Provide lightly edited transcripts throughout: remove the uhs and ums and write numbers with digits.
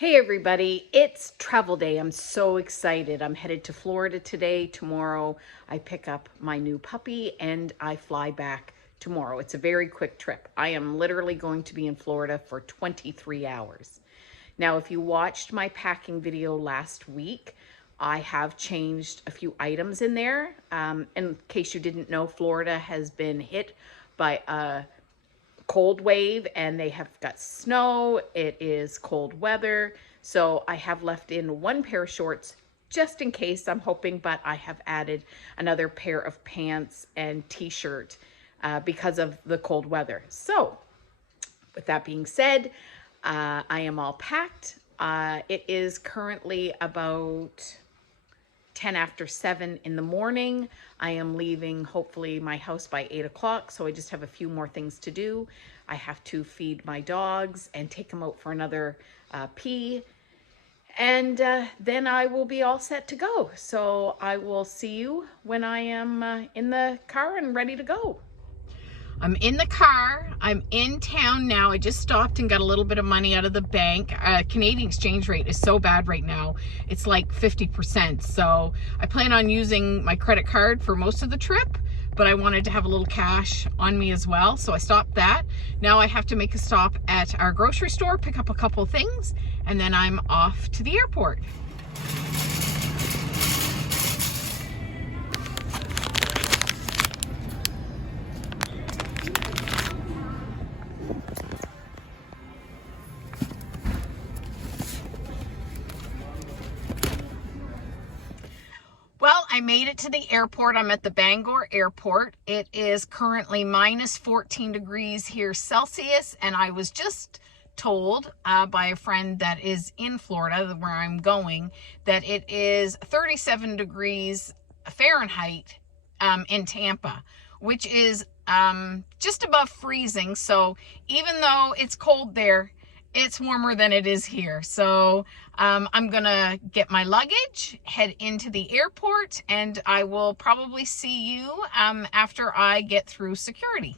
Hey everybody, it's travel day. I'm so excited. I'm headed to Florida today. Tomorrow I pick up my new puppy and I fly back tomorrow. It's a very quick trip. I am literally going to be in Florida for 23 hours. Now, if you watched my packing video last week, I have changed a few items in there. In case you didn't know, Florida has been hit by a cold wave and they have got snow. It is cold weather. So I have left in one pair of shorts just in case, I'm hoping, but I have added another pair of pants and t-shirt because of the cold weather. So with that being said, I am all packed. It is currently about 10 after 7 in the morning. I am leaving hopefully my house by 8 o'clock. So I just have a few more things to do. I have to feed my dogs and take them out for another pee. And then I will be all set to go. So I will see you when I am in the car and ready to go. I'm in the car. I'm in town now. I just stopped and got a little bit of money out of the bank. Canadian exchange rate is so bad right now. It's like 50%. So I plan on using my credit card for most of the trip, but I wanted to have a little cash on me as well. So I stopped that. Now I have to make a stop at our grocery store, pick up a couple of things, and then I'm off to the airport. Well, I made it to the airport. I'm at the Bangor airport. It is currently minus 14 degrees here Celsius, and I was just told by a friend that is in Florida, where I'm going, that it is 37 degrees Fahrenheit in Tampa, which is just above freezing. So even though it's cold there, it's warmer than it is here. So I'm gonna get my luggage, head into the airport, and I will probably see you after I get through security.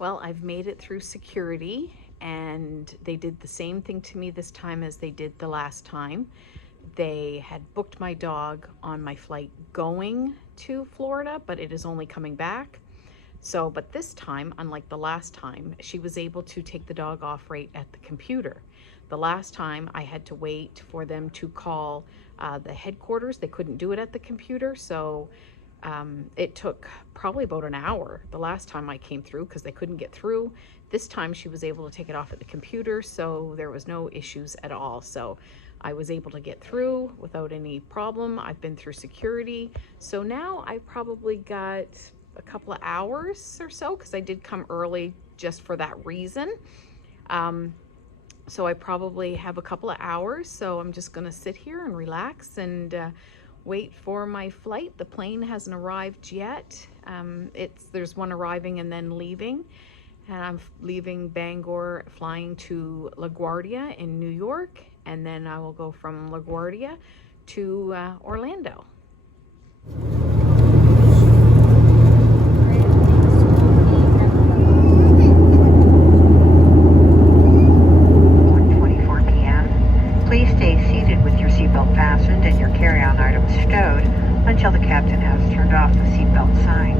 Well, I've made it through security, and they did the same thing to me this time as they did the last time. They had booked my dog on my flight going to Florida, but it is only coming back. So, but this time, unlike the last time, she was able to take the dog off right at the computer. The last time I had to wait for them to call the headquarters. They couldn't do it at the computer. So it took probably about an hour the last time I came through because they couldn't get through. This time she was able to take it off at the computer. So there was no issues at all. So I was able to get through without any problem. I've been through security. So now I probably got a couple of hours or so because I did come early just for that reason. So I probably have a couple of hours. So I'm just going to sit here and relax and wait for my flight. The plane hasn't arrived yet. There's one arriving and then leaving. And I'm leaving Bangor, flying to LaGuardia in New York. And then I will go from LaGuardia to Orlando. Please stay seated with your seatbelt fastened and your carry-on items stowed until the captain has turned off the seatbelt sign.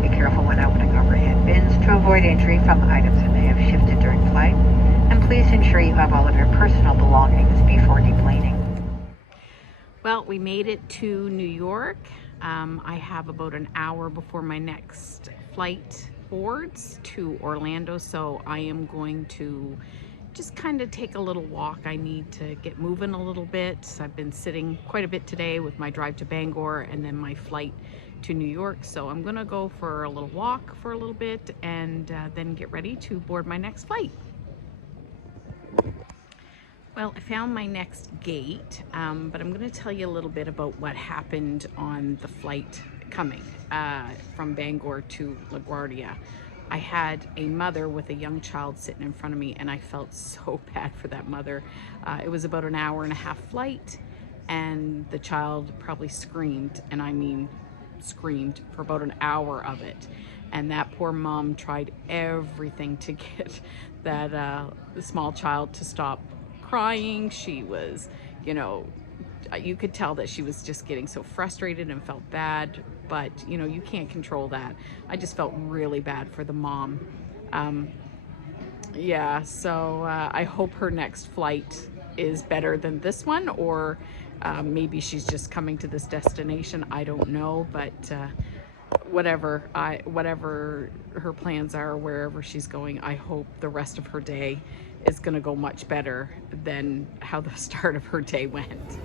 Be careful when opening overhead bins to avoid injury from items that may have shifted during flight. And please ensure you have all of your personal belongings before deplaning. Well, we made it to New York. I have about an hour before my next flight boards to Orlando, so I am going to just kind of take a little walk. I need to get moving a little bit. I've been sitting quite a bit today with my drive to Bangor and then my flight to New York. So I'm gonna go for a little walk for a little bit and then get ready to board my next flight. Well, I found my next gate, but I'm gonna tell you a little bit about what happened on the flight coming from Bangor to LaGuardia. I had a mother with a young child sitting in front of me, and I felt so bad for that mother. It was about an hour and a half flight, and the child probably screamed, and I mean screamed for about an hour of it. And that poor mom tried everything to get that the small child to stop crying. She was, you know, you could tell that she was just getting so frustrated and felt bad, but you know, you can't control that. I just felt really bad for the mom. Yeah, so I hope her next flight is better than this one, or maybe she's just coming to this destination. I don't know, but whatever her plans are, wherever she's going, I hope the rest of her day is going to go much better than how the start of her day went.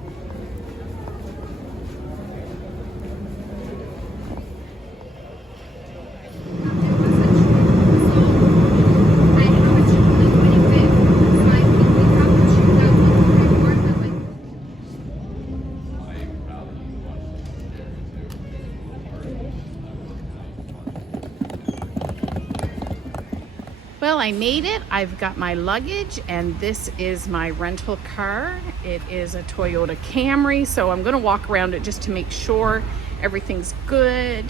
Well, I made it. I've got my luggage, and this is my rental car. It is a Toyota Camry, so I'm going to walk around it just to make sure everything's good,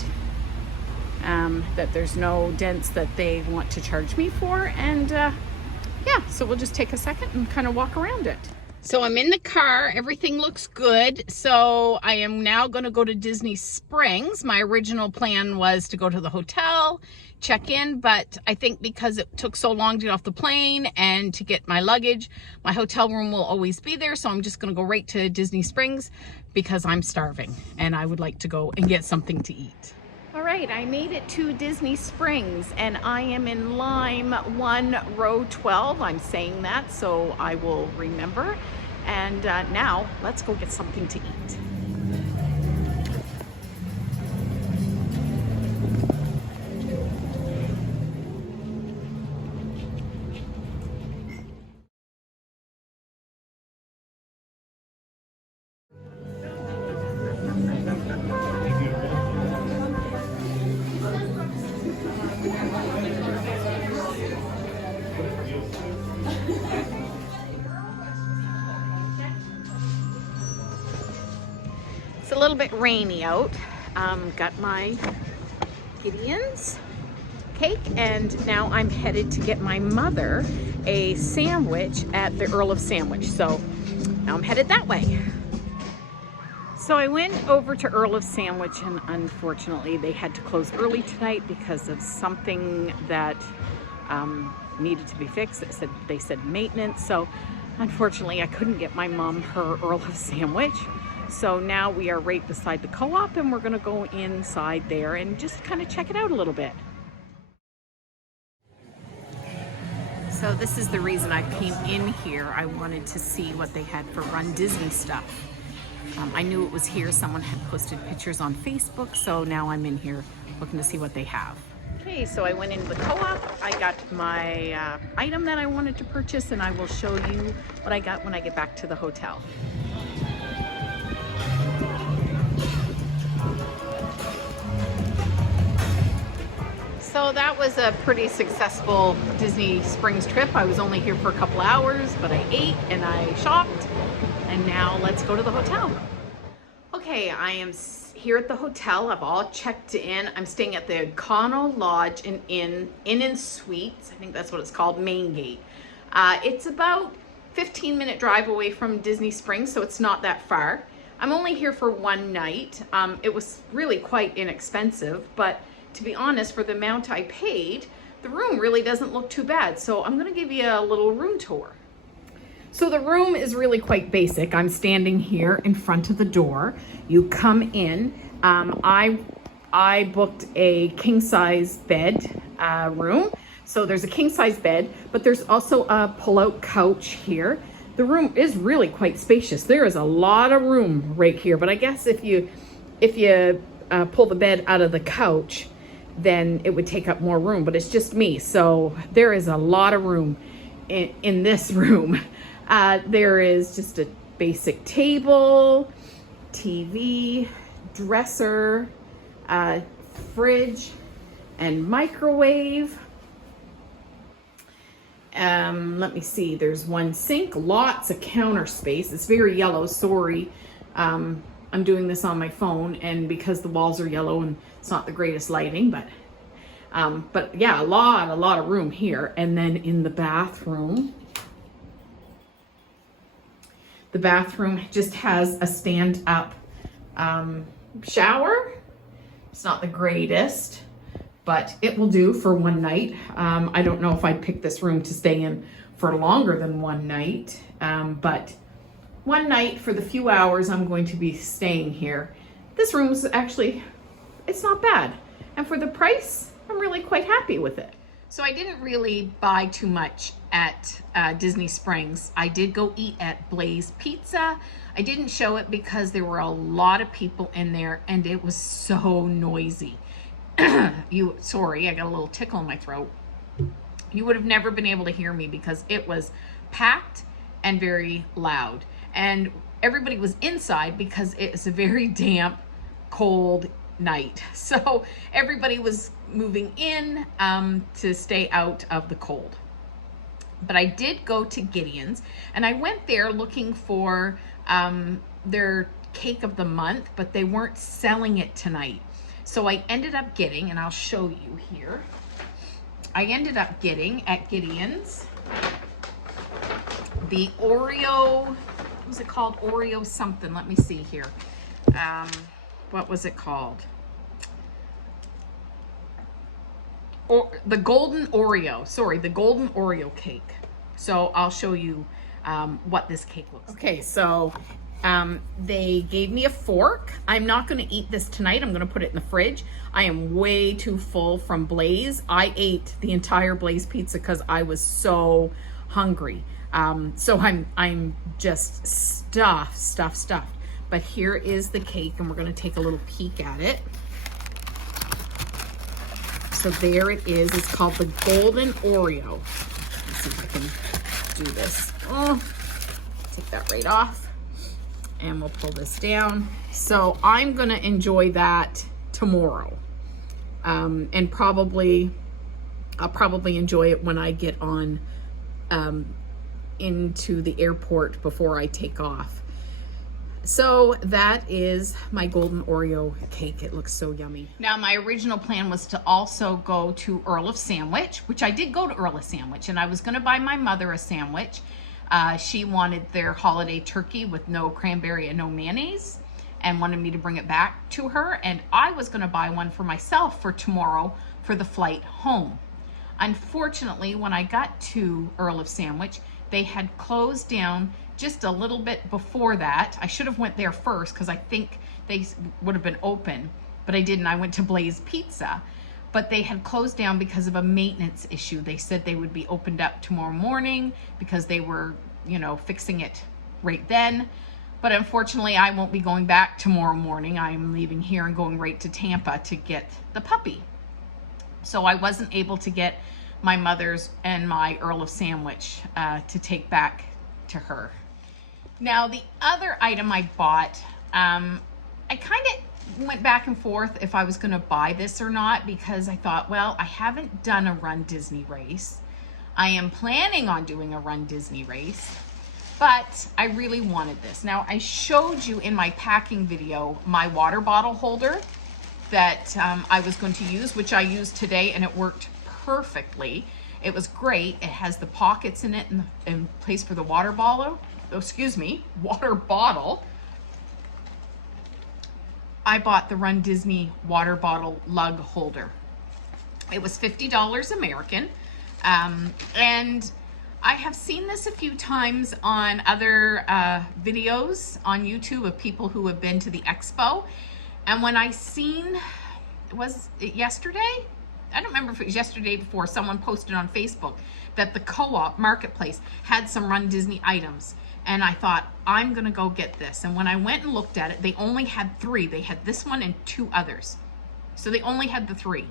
that there's no dents that they want to charge me for, and yeah, so we'll just take a second and kind of walk around it. So I'm in the car, everything looks good. So I am now going to go to Disney Springs. My original plan was to go to the hotel, check in, but I think because it took so long to get off the plane and to get my luggage, my hotel room will always be there. So I'm just going to go right to Disney Springs because I'm starving and I would like to go and get something to eat. All right, I made it to Disney Springs and I am in Lime 1, row 12. I'm saying that so I will remember. And now let's go get something to eat. It's a little bit rainy out. Got my Gideons cake, and now I'm headed to get my mother a sandwich at the Earl of Sandwich. So now I'm headed that way. So I went over to Earl of Sandwich, and unfortunately they had to close early tonight because of something that needed to be fixed. They said maintenance. So unfortunately I couldn't get my mom her Earl of Sandwich. So now we are right beside the co-op, and we're gonna go inside there and just kind of check it out a little bit. So this is the reason I came in here. I wanted to see what they had for Run Disney stuff. I knew it was here. Someone had posted pictures on Facebook, so now I'm in here looking to see what they have. Okay, so I went into the co-op. I got my item that I wanted to purchase, and I will show you what I got when I get back to the hotel. So that was a pretty successful Disney Springs trip. I was only here for a couple hours, but I ate and I shopped, and now let's go to the hotel. Okay, I am here at the hotel. I've all checked in. I'm staying at the Econo Lodge and Inn and Suites. I think that's what it's called, Maingate. It's about 15-minute drive away from Disney Springs, so it's not that far. I'm only here for one night. It was really quite inexpensive, but to be honest, for the amount I paid, the room really doesn't look too bad. So I'm gonna give you a little room tour. So the room is really quite basic. I'm standing here in front of the door. You come in. I booked a king-size bed room. So there's a king-size bed, but there's also a pull-out couch here. The room is really quite spacious. There is a lot of room right here, but I guess if you pull the bed out of the couch, then it would take up more room, but it's just me. So there is a lot of room in this room. There is just a basic table, TV, dresser, fridge, and microwave. Let me see, there's one sink, lots of counter space. It's very yellow, sorry. I'm doing this on my phone, and because the walls are yellow and it's not the greatest lighting, but yeah, a lot of room here. And then in the bathroom, The bathroom just has a stand-up shower. It's not the greatest, but it will do for one night. I don't know if I'd pick this room to stay in for longer than one night, but one night for the few hours I'm going to be staying here. This room is actually, it's not bad. And for the price, I'm really quite happy with it. So I didn't really buy too much at Disney Springs. I did go eat at Blaze Pizza. I didn't show it because there were a lot of people in there and it was so noisy. Sorry, I got a little tickle in my throat. You would have never been able to hear me because it was packed and very loud. And everybody was inside because it's a very damp, cold night. So everybody was moving in to stay out of the cold. But I did go to Gideons and I went there looking for their cake of the month, but they weren't selling it tonight. So I ended up getting, and I'll show you here, I ended up getting at Gideons the Oreo, what was it called? Oreo something. Let me see here. What was it called? Or the golden Oreo. Sorry, the golden Oreo cake. So I'll show you what this cake looks like. Okay, so they gave me a fork. I'm not going to eat this tonight. I'm going to put it in the fridge. I am way too full from Blaze. I ate the entire Blaze pizza because I was so hungry. So I'm just stuffed. But here is the cake, and we're going to take a little peek at it. So there it is. It's called the Golden Oreo. Let's see if I can do this. Oh, take that right off. And we'll pull this down. So I'm going to enjoy that tomorrow. And I'll probably enjoy it when I get on into the airport before I take off. So that is my golden Oreo cake. It looks so yummy. Now my original plan was to also go to Earl of Sandwich, which I did go to Earl of Sandwich, and I was going to buy my mother a sandwich. She wanted their holiday turkey with no cranberry and no mayonnaise and wanted me to bring it back to her. And I was going to buy one for myself for tomorrow for the flight home. Unfortunately, when I got to Earl of Sandwich, they had closed down just a little bit before that. I should have went there first because I think they would have been open, but I didn't. I went to Blaze Pizza, but they had closed down because of a maintenance issue. They said they would be opened up tomorrow morning because they were, fixing it right then. But unfortunately, I won't be going back tomorrow morning. I'm leaving here and going right to Tampa to get the puppy. So I wasn't able to get my mother's and my Earl of Sandwich to take back to her. Now, the other item I bought, I kind of went back and forth if I was going to buy this or not because I thought, well, I haven't done a Run Disney race. I am planning on doing a Run Disney race, but I really wanted this. Now, I showed you in my packing video my water bottle holder that I was going to use, which I used today, and it worked perfectly. It was great. It has the pockets in it and place for the water bottle. Water bottle. I bought the Run Disney water bottle lug holder. It was $50 American. And I have seen this a few times on other videos on YouTube of people who have been to the expo. And when I seen, was it yesterday? I don't remember if it was yesterday before, someone posted on Facebook that the Co-op Marketplace had some Run Disney items. And I thought, I'm gonna go get this. And when I went and looked at it, they only had 3. They had this one and 2 others. So they only had the 3.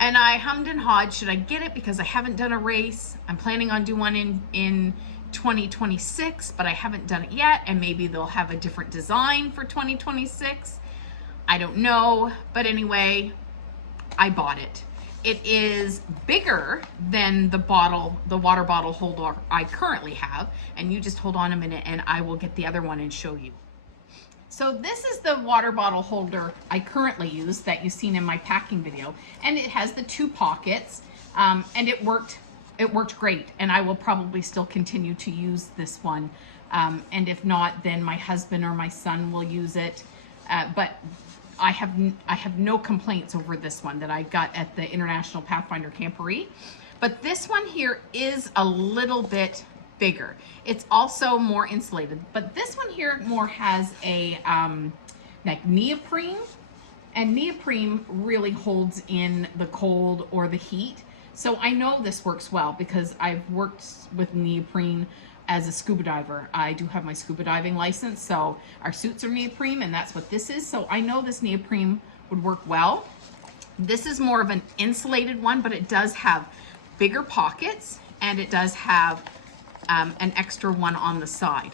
And I hummed and hawed, should I get it? Because I haven't done a race. I'm planning on doing one in 2026, but I haven't done it yet. And maybe they'll have a different design for 2026. I don't know. But anyway, I bought it. It is bigger than the water bottle holder I currently have. And you just hold on a minute and I will get the other one and show you. So this is the water bottle holder I currently use that you've seen in my packing video. And it has the 2 pockets and it worked it worked great, and I will probably still continue to use this one. And if not, then my husband or my son will use it. But I have no complaints over this one that I got at the International Pathfinder Camporee. But this one here is a little bit bigger. It's also more insulated, but this one here more has a like neoprene, and neoprene really holds in the cold or the heat. So I know this works well because I've worked with neoprene as a scuba diver. I do have my scuba diving license, so our suits are neoprene, and that's what this is. So I know this neoprene would work well. This is more of an insulated one, but it does have bigger pockets, and it does have an extra one on the side.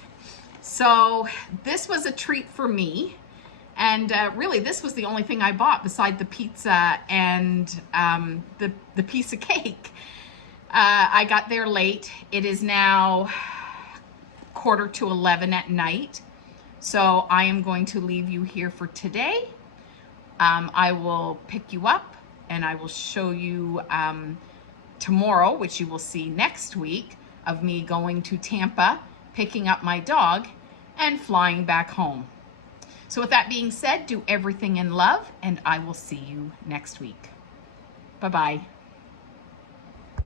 So this was a treat for me. And really, this was the only thing I bought beside the pizza and the piece of cake. I got there late. It is now 11:45 at night. So I am going to leave you here for today. I will pick you up and I will show you tomorrow, which you will see next week, of me going to Tampa, picking up my dog, and flying back home. So with that being said, do everything in love, and I will see you next week. Bye-bye.